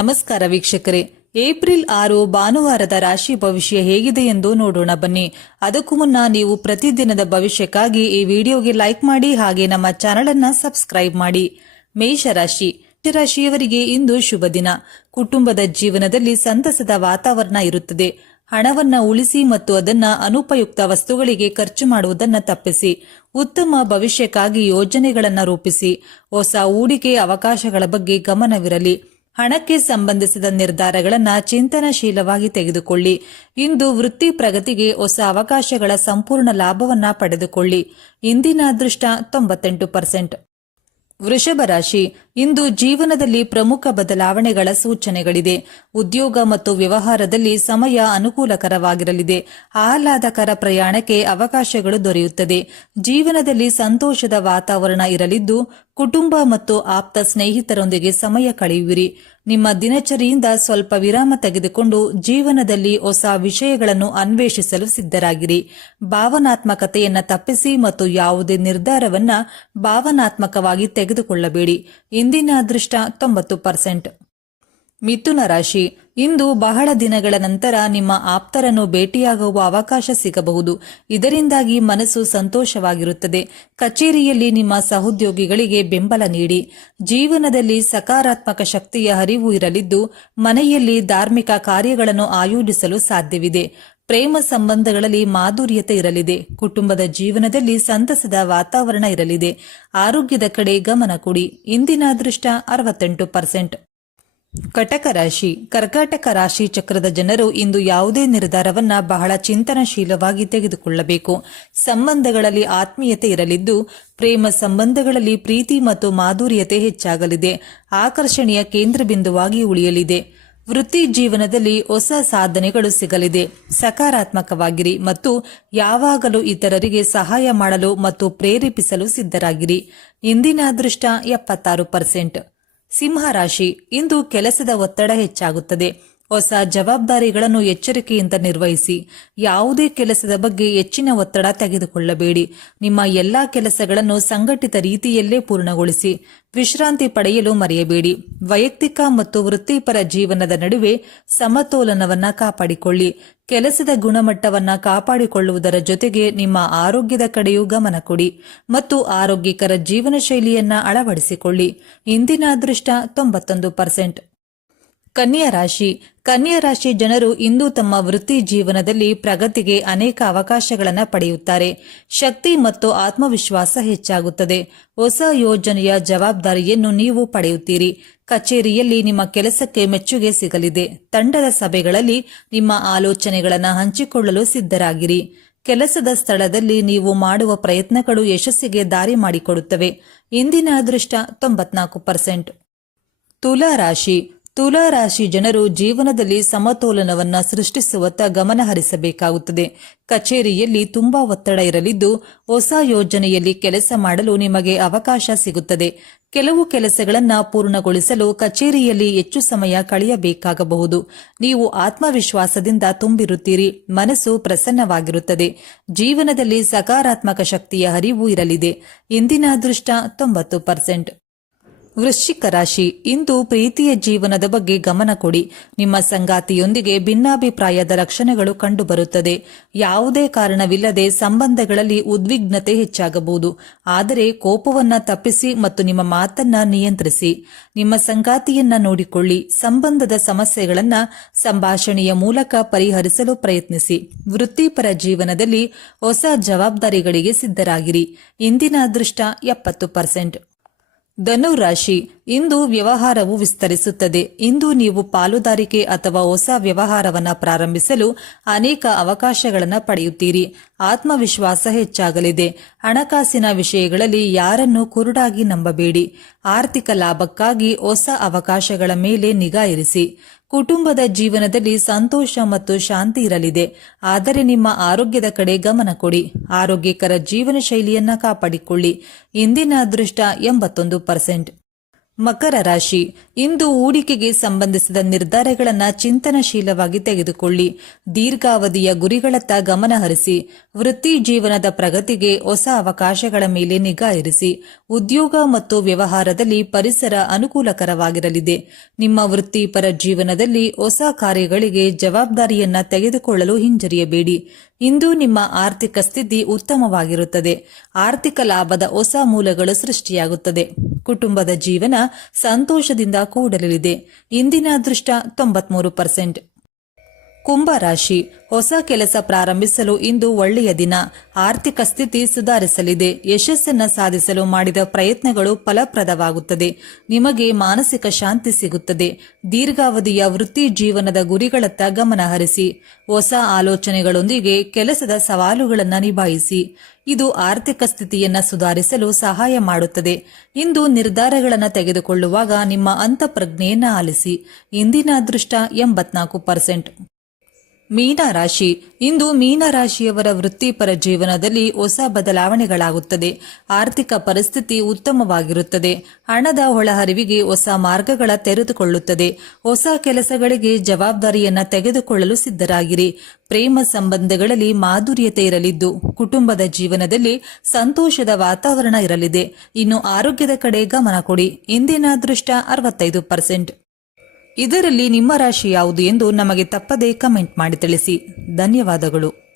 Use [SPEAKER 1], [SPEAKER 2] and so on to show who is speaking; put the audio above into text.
[SPEAKER 1] ನಮಸ್ಕಾರ ವೀಕ್ಷಕರೇ. ಏಪ್ರಿಲ್ ಆರು ಭಾನುವಾರದ ರಾಶಿ ಭವಿಷ್ಯ ಹೇಗಿದೆ ಎಂದು ನೋಡೋಣ ಬನ್ನಿ. ಅದಕ್ಕೂ ಮುನ್ನ ನೀವು ಪ್ರತಿದಿನದ ಭವಿಷ್ಯಕ್ಕಾಗಿ ಈ ವಿಡಿಯೋಗೆ ಲೈಕ್ ಮಾಡಿ ಹಾಗೆ ನಮ್ಮ ಚಾನೆಲ್ ಅನ್ನ ಸಬ್ಸ್ಕ್ರೈಬ್ ಮಾಡಿ. ಮೇಷರಾಶಿ, ರಾಶಿಯವರಿಗೆ ಇಂದು ಶುಭ ದಿನ. ಕುಟುಂಬದ ಜೀವನದಲ್ಲಿ ಸಂತಸದ ವಾತಾವರಣ ಇರುತ್ತದೆ. ಹಣವನ್ನ ಉಳಿಸಿ ಮತ್ತು ಅದನ್ನ ಅನುಪಯುಕ್ತ ವಸ್ತುಗಳಿಗೆ ಖರ್ಚು ಮಾಡುವುದನ್ನ ತಪ್ಪಿಸಿ. ಉತ್ತಮ ಭವಿಷ್ಯಕ್ಕಾಗಿ ಯೋಜನೆಗಳನ್ನ ರೂಪಿಸಿ. ಹೊಸ ಹೂಡಿಕೆ ಅವಕಾಶಗಳ ಬಗ್ಗೆ ಗಮನವಿರಲಿ. ಹಣಕ್ಕೆ ಸಂಬಂಧಿಸಿದ ನಿರ್ಧಾರಗಳನ್ನು ಚಿಂತನಶೀಲವಾಗಿ ತೆಗೆದುಕೊಳ್ಳಿ. ಇಂದು ವೃತ್ತಿ ಪ್ರಗತಿಗೆ ಹೊಸ ಅವಕಾಶಗಳ ಸಂಪೂರ್ಣ ಲಾಭವನ್ನ ಪಡೆದುಕೊಳ್ಳಿ. ಇಂದಿನ ಅದೃಷ್ಟ ತೊಂಬತ್ತೆಂಟು ಪರ್ಸೆಂಟ್. ವೃಷಭ ರಾಶಿ ಇಂದು ಜೀವನದಲ್ಲಿ ಪ್ರಮುಖ ಬದಲಾವಣೆಗಳ ಸೂಚನೆಗಳಿದೆ. ಉದ್ಯೋಗ ಮತ್ತು ವ್ಯವಹಾರದಲ್ಲಿ ಸಮಯ ಅನುಕೂಲಕರವಾಗಿರಲಿದೆ. ಆಹ್ಲಾದಕರ ಪ್ರಯಾಣಕ್ಕೆ ಅವಕಾಶಗಳು ದೊರೆಯುತ್ತದೆ. ಜೀವನದಲ್ಲಿ ಸಂತೋಷದ ವಾತಾವರಣ ಇರಲಿದ್ದು, ಕುಟುಂಬ ಮತ್ತು ಆಪ್ತ ಸ್ನೇಹಿತರೊಂದಿಗೆ ಸಮಯ ಕಳೆಯುವಿರಿ. ನಿಮ್ಮ ದಿನಚರಿಯಿಂದ ಸ್ವಲ್ಪ ವಿರಾಮ ತೆಗೆದುಕೊಂಡು ಜೀವನದಲ್ಲಿ ಹೊಸ ವಿಷಯಗಳನ್ನು ಅನ್ವೇಷಿಸಲು ಸಿದ್ಧರಾಗಿರಿ. ಭಾವನಾತ್ಮಕತೆಯನ್ನು ತಪ್ಪಿಸಿ ಮತ್ತು ಯಾವುದೇ ನಿರ್ಧಾರವನ್ನ ಭಾವನಾತ್ಮಕವಾಗಿ ತೆಗೆದುಕೊಳ್ಳಬೇಡಿ. ಇಂದಿನ ಅದೃಷ್ಟ ತೊಂಬತ್ತು ಪರ್ಸೆಂಟ್. ಮಿಥುನ ರಾಶಿ, ಇಂದು ಬಹಳ ದಿನಗಳ ನಂತರ ನಿಮ್ಮ ಆಪ್ತರನ್ನು ಭೇಟಿಯಾಗುವ ಅವಕಾಶ ಸಿಗಬಹುದು. ಇದರಿಂದಾಗಿ ಮನಸ್ಸು ಸಂತೋಷವಾಗಿರುತ್ತದೆ. ಕಚೇರಿಯಲ್ಲಿ ನಿಮ್ಮ ಸಹೋದ್ಯೋಗಿಗಳಿಗೆ ಬೆಂಬಲ ನೀಡಿ. ಜೀವನದಲ್ಲಿ ಸಕಾರಾತ್ಮಕ ಶಕ್ತಿಯ ಹರಿವು ಇರಲಿದ್ದು, ಮನೆಯಲ್ಲಿ ಧಾರ್ಮಿಕ ಕಾರ್ಯಗಳನ್ನು ಆಯೋಜಿಸಲು ಸಾಧ್ಯವಿದೆ. ಪ್ರೇಮ ಸಂಬಂಧಗಳಲ್ಲಿ ಮಾಧುರ್ಯತೆ ಇರಲಿದೆ. ಕುಟುಂಬದ ಜೀವನದಲ್ಲಿ ಸಂತಸದ ವಾತಾವರಣ ಇರಲಿದೆ. ಆರೋಗ್ಯದ ಕಡೆ ಗಮನ ಕೊಡಿ. ಇಂದಿನ ಅದೃಷ್ಟ ಅರವತ್ತೆಂಟು ಪರ್ಸೆಂಟ್. ಕಟಕ ರಾಶಿ. ಕರ್ಕಾಟಕ ರಾಶಿ ಚಕ್ರದ ಜನರು ಇಂದು ಯಾವುದೇ ನಿರ್ಧಾರವನ್ನ ಬಹಳ ಚಿಂತನಶೀಲವಾಗಿ ತೆಗೆದುಕೊಳ್ಳಬೇಕು. ಸಂಬಂಧಗಳಲ್ಲಿ ಆತ್ಮೀಯತೆ ಇರಲಿದ್ದು, ಪ್ರೇಮ ಸಂಬಂಧಗಳಲ್ಲಿ ಪ್ರೀತಿ ಮತ್ತು ಮಾಧುರ್ಯತೆ ಹೆಚ್ಚಾಗಲಿದೆ. ಆಕರ್ಷಣೆಯ ಕೇಂದ್ರಬಿಂದುವಾಗಿ ಉಳಿಯಲಿದೆ. ವೃತ್ತಿ ಜೀವನದಲ್ಲಿ ಹೊಸ ಸಾಧನೆಗಳು ಸಿಗಲಿದೆ. ಸಕಾರಾತ್ಮಕವಾಗಿರಿ ಮತ್ತು ಯಾವಾಗಲೂ ಇತರರಿಗೆ ಸಹಾಯ ಮಾಡಲು ಮತ್ತು ಪ್ರೇರೇಪಿಸಲು ಸಿದ್ಧರಾಗಿರಿ. ಇಂದಿನ ಅದೃಷ್ಟ ಎಪ್ಪತ್ತಾರು ಪರ್ಸೆಂಟ್. ಸಿಂಹರಾಶಿ ಇಂದು ಕೆಲಸದ ಒತ್ತಡ ಹೆಚ್ಚಾಗುತ್ತದೆ. ಹೊಸ ಜವಾಬ್ದಾರಿಗಳನ್ನು ಎಚ್ಚರಿಕೆಯಿಂದ ನಿರ್ವಹಿಸಿ. ಯಾವುದೇ ಕೆಲಸದ ಬಗ್ಗೆ ಹೆಚ್ಚಿನ ಒತ್ತಡ ತೆಗೆದುಕೊಳ್ಳಬೇಡಿ. ನಿಮ್ಮ ಎಲ್ಲಾ ಕೆಲಸಗಳನ್ನು ಸಂಘಟಿತ ರೀತಿಯಲ್ಲೇ ಪೂರ್ಣಗೊಳಿಸಿ. ವಿಶ್ರಾಂತಿ ಪಡೆಯಲು ಮರೆಯಬೇಡಿ. ವೈಯಕ್ತಿಕ ಮತ್ತು ವೃತ್ತಿಪರ ಜೀವನದ ನಡುವೆ ಸಮತೋಲನವನ್ನ ಕಾಪಾಡಿಕೊಳ್ಳಿ. ಕೆಲಸದ ಗುಣಮಟ್ಟವನ್ನ ಕಾಪಾಡಿಕೊಳ್ಳುವುದರ ಜೊತೆಗೆ ನಿಮ್ಮ ಆರೋಗ್ಯದ ಕಡೆಯೂ ಗಮನ ಕೊಡಿ ಮತ್ತು ಆರೋಗ್ಯಕರ ಜೀವನ ಶೈಲಿಯನ್ನ ಅಳವಡಿಸಿಕೊಳ್ಳಿ. ಇಂದಿನ ಅದೃಷ್ಟ ತೊಂಬತ್ತೊಂದು ಪರ್ಸೆಂಟ್. ಕನ್ಯಾ ರಾಶಿ. ಕನ್ಯಾ ರಾಶಿ ಜನರು ಇಂದು ತಮ್ಮ ವೃತ್ತಿ ಜೀವನದಲ್ಲಿ ಪ್ರಗತಿಗೆ ಅನೇಕ ಅವಕಾಶಗಳನ್ನು ಪಡೆಯುತ್ತಾರೆ. ಶಕ್ತಿ ಮತ್ತು ಆತ್ಮವಿಶ್ವಾಸ ಹೆಚ್ಚಾಗುತ್ತದೆ. ಹೊಸ ಯೋಜನೆಯ ಜವಾಬ್ದಾರಿಯನ್ನು ನೀವು ಪಡೆಯುತ್ತೀರಿ. ಕಚೇರಿಯಲ್ಲಿ ನಿಮ್ಮ ಕೆಲಸಕ್ಕೆ ಮೆಚ್ಚುಗೆ ಸಿಗಲಿದೆ. ತಂಡದ ಸಭೆಗಳಲ್ಲಿ ನಿಮ್ಮ ಆಲೋಚನೆಗಳನ್ನು ಹಂಚಿಕೊಳ್ಳಲು ಸಿದ್ಧರಾಗಿರಿ. ಕೆಲಸದ ಸ್ಥಳದಲ್ಲಿ ನೀವು ಮಾಡುವ ಪ್ರಯತ್ನಗಳು ಯಶಸ್ಸಿಗೆ ದಾರಿ ಮಾಡಿಕೊಡುತ್ತವೆ. ಇಂದಿನ ಅದೃಷ್ಟ ತೊಂಬತ್ನಾಲ್ಕು ಪರ್ಸೆಂಟ್. ತುಲಾ ರಾಶಿ. ತುಲಾ ರಾಶಿ ಜನರು ಜೀವನದಲ್ಲಿ ಸಮತೋಲನವನ್ನ ಸೃಷ್ಟಿಸುವತ್ತ ಗಮನ ಹರಿಸಬೇಕಾಗುತ್ತದೆ. ಕಚೇರಿಯಲ್ಲಿ ತುಂಬಾ ಒತ್ತಡ ಇರಲಿದ್ದು ಹೊಸ ಯೋಜನೆಯಲ್ಲಿ ಕೆಲಸ ಮಾಡಲು ನಿಮಗೆ ಅವಕಾಶ ಸಿಗುತ್ತದೆ. ಕೆಲವು ಕೆಲಸಗಳನ್ನು ಪೂರ್ಣಗೊಳಿಸಲು ಕಚೇರಿಯಲ್ಲಿ ಹೆಚ್ಚು ಸಮಯ ಕಳೆಯಬೇಕಾಗಬಹುದು. ನೀವು ಆತ್ಮವಿಶ್ವಾಸದಿಂದ ತುಂಬಿರುತ್ತೀರಿ, ಮನಸ್ಸು ಪ್ರಸನ್ನವಾಗಿರುತ್ತದೆ. ಜೀವನದಲ್ಲಿ ಸಕಾರಾತ್ಮಕ ಶಕ್ತಿಯ ಹರಿವು ಇರಲಿದೆ. ಇಂದಿನ ಅದೃಷ್ಟ ತೊಂಬತ್ತು ಪರ್ಸೆಂಟ್. ವೃಶ್ಚಿಕ ರಾಶಿ, ಇಂದು ಪ್ರೀತಿಯ ಜೀವನದ ಬಗ್ಗೆ ಗಮನ ಕೊಡಿ. ನಿಮ್ಮ ಸಂಗಾತಿಯೊಂದಿಗೆ ಭಿನ್ನಾಭಿಪ್ರಾಯದ ಲಕ್ಷಣಗಳು ಕಂಡುಬರುತ್ತದೆ. ಯಾವುದೇ ಕಾರಣವಿಲ್ಲದೆ ಸಂಬಂಧಗಳಲ್ಲಿ ಉದ್ವಿಗ್ನತೆ ಹೆಚ್ಚಾಗಬಹುದು. ಆದರೆ ಕೋಪವನ್ನ ತಪ್ಪಿಸಿ ಮತ್ತು ನಿಮ್ಮ ಮಾತನ್ನ ನಿಯಂತ್ರಿಸಿ. ನಿಮ್ಮ ಸಂಗಾತಿಯನ್ನ ನೋಡಿಕೊಳ್ಳಿ. ಸಂಬಂಧದ ಸಮಸ್ಯೆಗಳನ್ನ ಸಂಭಾಷಣೆಯ ಮೂಲಕ ಪರಿಹರಿಸಲು ಪ್ರಯತ್ನಿಸಿ. ವೃತ್ತಿಪರ ಜೀವನದಲ್ಲಿ ಹೊಸ ಜವಾಬ್ದಾರಿಗಳಿಗೆ ಸಿದ್ಧರಾಗಿರಿ. ಇಂದಿನ ಅದೃಷ್ಟ ಎಪ್ಪತ್ತು ಪರ್ಸೆಂಟ್. ಧನು ರಾಶಿ ಇಂದು ವ್ಯವಹಾರವು ವಿಸ್ತರಿಸುತ್ತದೆ. ಇಂದು ನೀವು ಪಾಲುದಾರಿಕೆ ಅಥವಾ ಹೊಸ ವ್ಯವಹಾರವನ್ನು ಪ್ರಾರಂಭಿಸಲು ಅನೇಕ ಅವಕಾಶಗಳನ್ನು ಪಡೆಯುತ್ತೀರಿ. ಆತ್ಮವಿಶ್ವಾಸ ಹೆಚ್ಚಾಗಲಿದೆ. ಹಣಕಾಸಿನ ವಿಷಯಗಳಲ್ಲಿ ಯಾರನ್ನು ಕುರುಡಾಗಿ ನಂಬಬೇಡಿ. ಆರ್ಥಿಕ ಲಾಭಕ್ಕಾಗಿ ಹೊಸ ಅವಕಾಶಗಳ ಮೇಲೆ ನಿಗಾ ಇರಿಸಿ. ಕುಟುಂಬದ ಜೀವನದಲ್ಲಿ ಸಂತೋಷ ಮತ್ತು ಶಾಂತಿ ಇರಲಿದೆ. ಆದರೆ ನಿಮ್ಮ ಆರೋಗ್ಯದ ಕಡೆ ಗಮನ ಕೊಡಿ. ಆರೋಗ್ಯಕರ ಜೀವನ ಶೈಲಿಯನ್ನ ಕಾಪಾಡಿಕೊಳ್ಳಿ. ಇಂದಿನ ಅದೃಷ್ಟ ಎಂಬತ್ತೊಂದು ಪರ್ಸೆಂಟ್. ಮಕರ ರಾಶಿ. ಇಂದು ಹೂಡಿಕೆಗೆ ಸಂಬಂಧಿಸಿದ ನಿರ್ಧಾರಗಳನ್ನು ಚಿಂತನಶೀಲವಾಗಿ ತೆಗೆದುಕೊಳ್ಳಿ. ದೀರ್ಘಾವಧಿಯ ಗುರಿಗಳತ್ತ ಗಮನ ಹರಿಸಿ. ವೃತ್ತಿ ಜೀವನದ ಪ್ರಗತಿಗೆ ಹೊಸ ಅವಕಾಶಗಳ ಮೇಲೆ ನಿಗಾ ಇರಿಸಿ. ಉದ್ಯೋಗ ಮತ್ತು ವ್ಯವಹಾರದಲ್ಲಿ ಪರಿಸರ ಅನುಕೂಲಕರವಾಗಿರಲಿದೆ. ನಿಮ್ಮ ವೃತ್ತಿಪರ ಜೀವನದಲ್ಲಿ ಹೊಸ ಕಾರ್ಯಗಳಿಗೆ ಜವಾಬ್ದಾರಿಯನ್ನ ತೆಗೆದುಕೊಳ್ಳಲು ಹಿಂಜರಿಯಬೇಡಿ. ಇಂದು ನಿಮ್ಮ ಆರ್ಥಿಕ ಸ್ಥಿತಿ ಉತ್ತಮವಾಗಿರುತ್ತದೆ. ಆರ್ಥಿಕ ಲಾಭದ ಹೊಸ ಮೂಲಗಳು ಸೃಷ್ಟಿಯಾಗುತ್ತದೆ. ಕುಟುಂಬದ ಜೀವನ ಸಂತೋಷದಿಂದ ಕೂಡಲಿದೆ. ಇಂದಿನ ಅದೃಷ್ಟ ತೊಂಬತ್ಮೂರು ಪರ್ಸೆಂಟ್. ಕುಂಭರಾಶಿ ಹೊಸ ಕೆಲಸ ಪ್ರಾರಂಭಿಸಲು ಇಂದು ಒಳ್ಳೆಯ ದಿನ. ಆರ್ಥಿಕ ಸ್ಥಿತಿ ಸುಧಾರಿಸಲಿದೆ. ಯಶಸ್ಸನ್ನು ಸಾಧಿಸಲು ಮಾಡಿದ ಪ್ರಯತ್ನಗಳು ಫಲಪ್ರದವಾಗುತ್ತದೆ. ನಿಮಗೆ ಮಾನಸಿಕ ಶಾಂತಿ ಸಿಗುತ್ತದೆ. ದೀರ್ಘಾವಧಿಯ ವೃತ್ತಿ ಜೀವನದ ಗುರಿಗಳತ್ತ ಗಮನ ಹರಿಸಿ. ಹೊಸ ಆಲೋಚನೆಗಳೊಂದಿಗೆ ಕೆಲಸದ ಸವಾಲುಗಳನ್ನು ನಿಭಾಯಿಸಿ. ಇದು ಆರ್ಥಿಕ ಸ್ಥಿತಿಯನ್ನು ಸುಧಾರಿಸಲು ಸಹಾಯ ಮಾಡುತ್ತದೆ. ಇಂದು ನಿರ್ಧಾರಗಳನ್ನು ತೆಗೆದುಕೊಳ್ಳುವಾಗ ನಿಮ್ಮ ಅಂತಃಪ್ರಜ್ಞೆಯನ್ನು ಆಲಿಸಿ. ಇಂದಿನ ಅದೃಷ್ಟ ಎಂಬತ್ನಾಲ್ಕು ಪರ್ಸೆಂಟ್. ಮೀನರಾಶಿ ಇಂದು ಮೀನರಾಶಿಯವರ ವೃತ್ತಿಪರ ಜೀವನದಲ್ಲಿ ಹೊಸ ಬದಲಾವಣೆಗಳಾಗುತ್ತದೆ. ಆರ್ಥಿಕ ಪರಿಸ್ಥಿತಿ ಉತ್ತಮವಾಗಿರುತ್ತದೆ. ಹಣದ ಒಳಹರಿವಿಗೆ ಹೊಸ ಮಾರ್ಗಗಳ ತೆರೆದುಕೊಳ್ಳುತ್ತದೆ. ಹೊಸ ಕೆಲಸಗಳಿಗೆ ಜವಾಬ್ದಾರಿಯನ್ನ ತೆಗೆದುಕೊಳ್ಳಲು ಸಿದ್ಧರಾಗಿರಿ. ಪ್ರೇಮ ಸಂಬಂಧಗಳಲ್ಲಿ ಮಾಧುರ್ಯತೆ ಇರಲಿದ್ದು, ಕುಟುಂಬದ ಜೀವನದಲ್ಲಿ ಸಂತೋಷದ ವಾತಾವರಣ ಇರಲಿದೆ. ಇನ್ನು ಆರೋಗ್ಯದ ಕಡೆ ಗಮನ ಕೊಡಿ. ಇಂದಿನ ಅದೃಷ್ಟ ಅರವತ್ತೈದು ಪರ್ಸೆಂಟ್. ಇದರಲ್ಲಿ ನಿಮ್ಮ ರಾಶಿ ಯಾವುದು ಎಂದು ನಮಗೆ ತಪ್ಪದೇ ಕಮೆಂಟ್ ಮಾಡಿ ತಿಳಿಸಿ. ಧನ್ಯವಾದಗಳು.